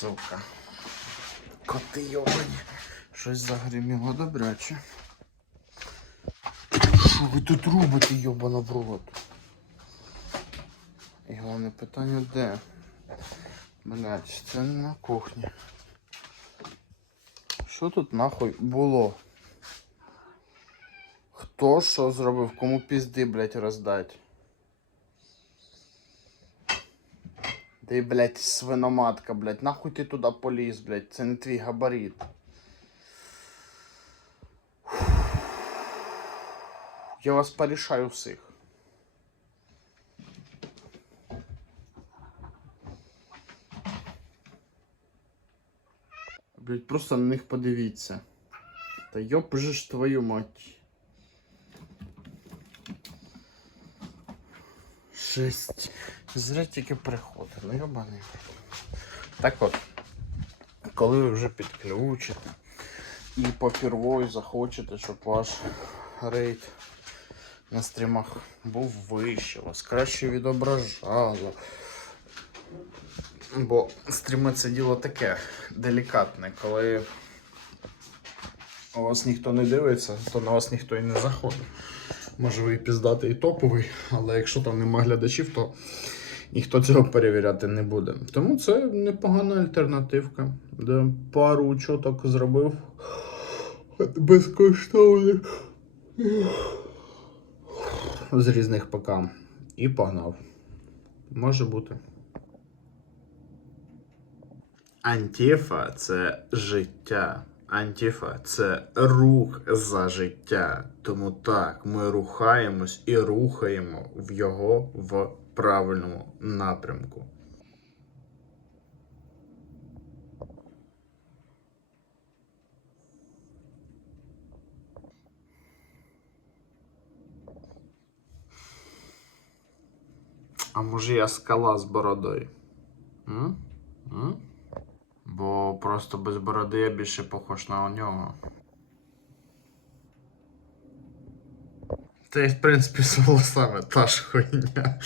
сука. Коти йобані. Щось загриміло добряче. Що ви тут робите, йобана в рот? І головне питання де? Блять, це не на кухні. Що тут нахуй було? Хто що зробив? Кому пізди, блять, роздать? Ти, блядь, свиноматка, блядь, нахуй ти туди поліз, блядь, це не твій габарит. Я вас порішаю всіх. Блядь, просто на них подивіться. Та йоп же ж твою мать. Шесть. Зря тільки приходить, ну йобаний. Так от, коли ви вже підключите і попервой захочете, щоб ваш рейд на стрімах був вищий, вас краще відображало. Бо стріми це діло таке делікатне, коли у вас ніхто не дивиться, то на вас ніхто і не заходить. Може ви і піздатий і топовий, але якщо там нема глядачів, то ніхто цього перевіряти не буде. Тому це непогана альтернативка, де пару учоток зробив безкоштовних з різних ПК і погнав. Може бути. Антіфа це життя. Антіфа це рух за життя. Тому так, ми рухаємось і рухаємо в його в правильному напрямку. А може я скала з бородою? М? М? Бо просто без бороди я більше похож на нього. Та й в принципі з волосами та ж хуйня.